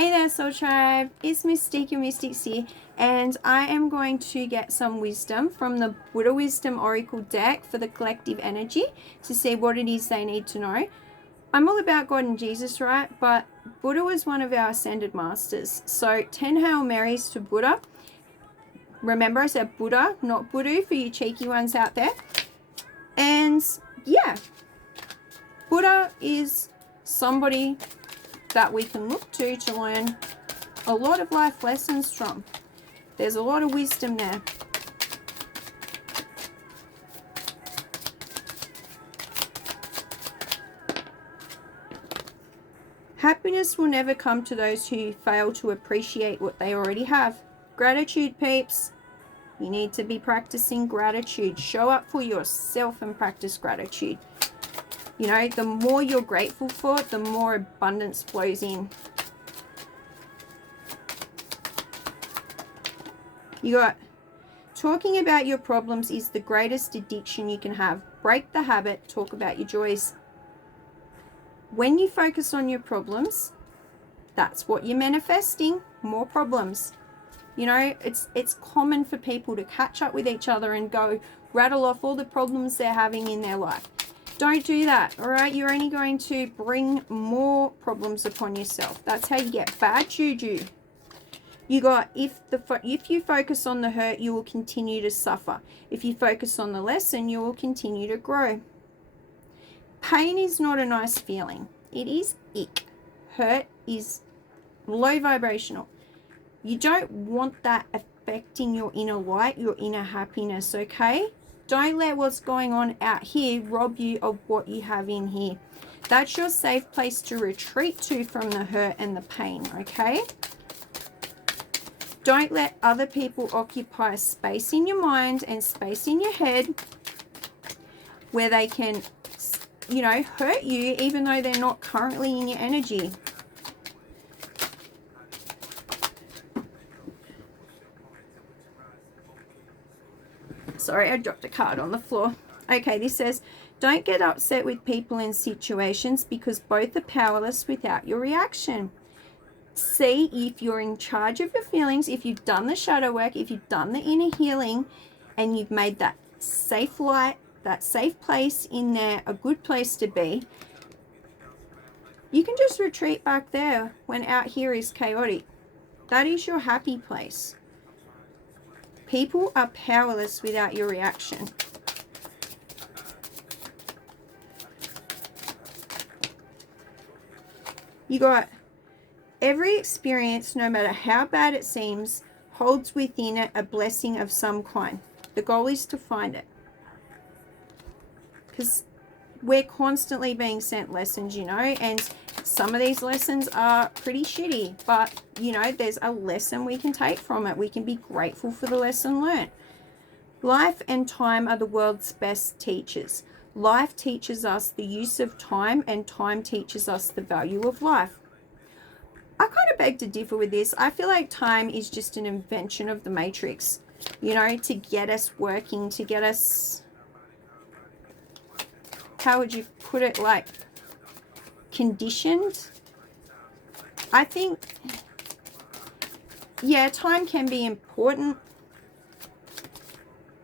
Hey there, Soul Tribe. It's Mystique, your Mystics here, and I am going to get some wisdom from the Buddha Wisdom Oracle deck for the collective energy to see what it is they need to know. I'm all about God and Jesus, right? But Buddha was one of our ascended masters. So 10 Hail Marys to Buddha. Remember, I said Buddha, not Buddha, for you cheeky ones out there. And yeah, Buddha is somebody that we can look to learn a lot of life lessons from. There's a lot of wisdom there. Happiness will never come to those who fail to appreciate what they already have. Gratitude, peeps. You need to be practicing gratitude. Show up for yourself and practice gratitude. You know, the more you're grateful for, the more abundance flows in. You got, talking about your problems is the greatest addiction you can have. Break the habit, talk about your joys. When you focus on your problems, that's what you're manifesting, more problems. You know, it's common for people to catch up with each other and go rattle off all the problems they're having in their life. Don't do that, all right? You're only going to bring more problems upon yourself. That's how you get bad juju. You got, if you focus on the hurt, you will continue to suffer. If you focus on the lesson, you will continue to grow. Pain is not a nice feeling. It is ick. Hurt is low vibrational. You don't want that affecting your inner light, your inner happiness, okay? Don't let what's going on out here rob you of what you have in here. That's your safe place to retreat to from the hurt and the pain, okay? Don't let other people occupy space in your mind and space in your head where they can, you know, hurt you even though they're not currently in your energy. Sorry, I dropped a card on the floor. Okay, this says, don't get upset with people and situations because both are powerless without your reaction. See if you're in charge of your feelings, if you've done the shadow work, if you've done the inner healing, and you've made that safe light, that safe place in there a good place to be, you can just retreat back there when out here is chaotic. That is your happy place. People are powerless without your reaction. You got every experience, no matter how bad it seems, holds within it a blessing of some kind. The goal is to find it. Because we're constantly being sent lessons, you know, and some of these lessons are pretty shitty, but, you know, there's a lesson we can take from it. We can be grateful for the lesson learned. Life and time are the world's best teachers. Life teaches us the use of time, and time teaches us the value of life. I kind of beg to differ with this. I feel like time is just an invention of the Matrix, you know, to get us working, to get us, how would you put it, like, conditioned? I think, yeah, time can be important,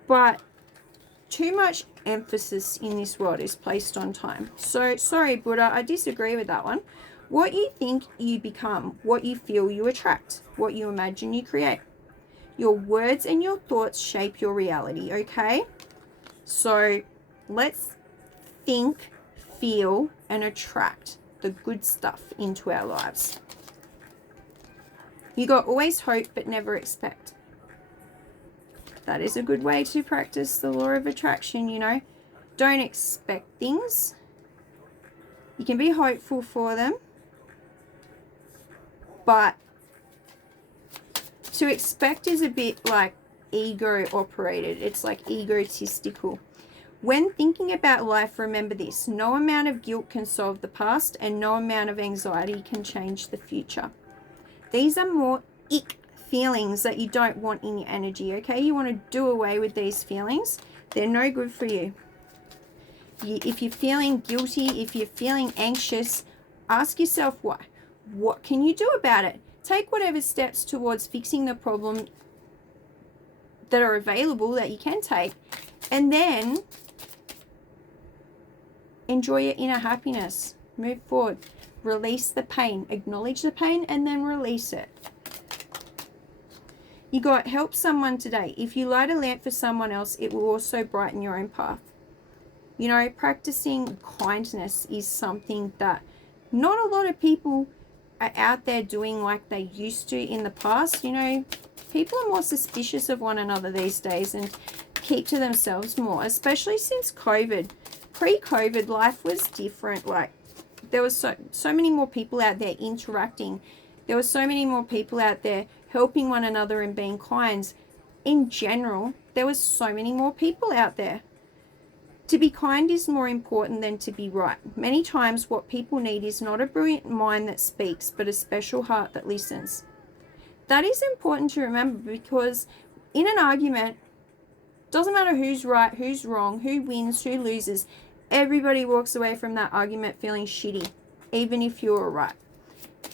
but too much emphasis in this world is placed on time. So, sorry, Buddha, I disagree with that one. What you think, you become. What you feel, you attract. What you imagine, you create. Your words and your thoughts shape your reality, okay? So, let's think, feel, and attract the good stuff into our lives. You got always hope but never expect. That is a good way to practice the law of attraction, you know. Don't expect things. You can be hopeful for them, but to expect is a bit like ego operated. It's like egotistical. When thinking about life, remember this: no amount of guilt can solve the past, and no amount of anxiety can change the future. These are more ick feelings that you don't want in your energy, okay? You want to do away with these feelings. They're no good for you. If you're feeling guilty, if you're feeling anxious, ask yourself why. what can you do about it? Take whatever steps towards fixing the problem that are available that you can take, and then enjoy your inner happiness. Move forward. Release the pain. Acknowledge the pain and then release it. You got help someone today. If you light a lamp for someone else, it will also brighten your own path. You know, practicing kindness is something that not a lot of people are out there doing like they used to in the past. You know, people are more suspicious of one another these days and keep to themselves more, especially since COVID. Pre-COVID, life was different. Like, there was so many more people out there interacting. There were so many more people out there helping one another and being kind. In general, there was so many more people out there. To be kind is more important than to be right. Many times what people need is not a brilliant mind that speaks, but a special heart that listens. That is important to remember, because in an argument, doesn't matter who's right, who's wrong, who wins, who loses, everybody walks away from that argument feeling shitty, even if you're right.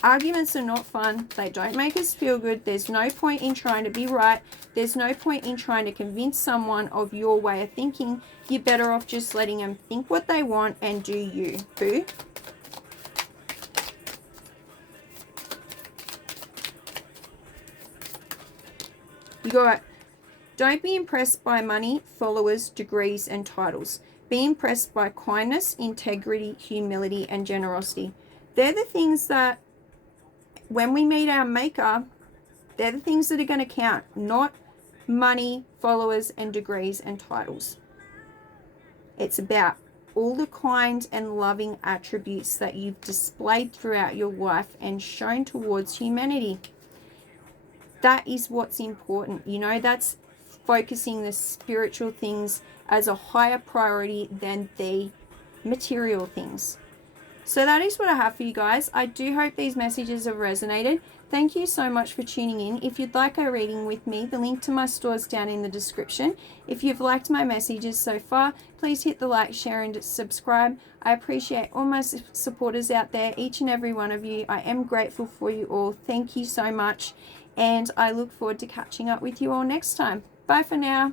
Arguments are not fun. They don't make us feel good. There's no point in trying to be right. There's no point in trying to convince someone of your way of thinking. You're better off just letting them think what they want and do you, boo. You got, don't be impressed by money, followers, degrees, and titles. Be impressed by kindness, integrity, humility, and generosity. They're the things that, when we meet our maker, they're the things that are going to count, not money, followers, and degrees and titles. It's about all the kind and loving attributes that you've displayed throughout your life and shown towards humanity. That is what's important. You know, that's focusing the spiritual things as a higher priority than the material things. So that is what I have for you guys. I do hope these messages have resonated. Thank you so much for tuning in. If you'd like a reading with me, the link to my store is down in the description. If you've liked my messages so far, please hit the like, share, and subscribe. I appreciate all my supporters out there, each and every one of you. I am grateful for you all. Thank you so much. And I look forward to catching up with you all next time. Bye for now.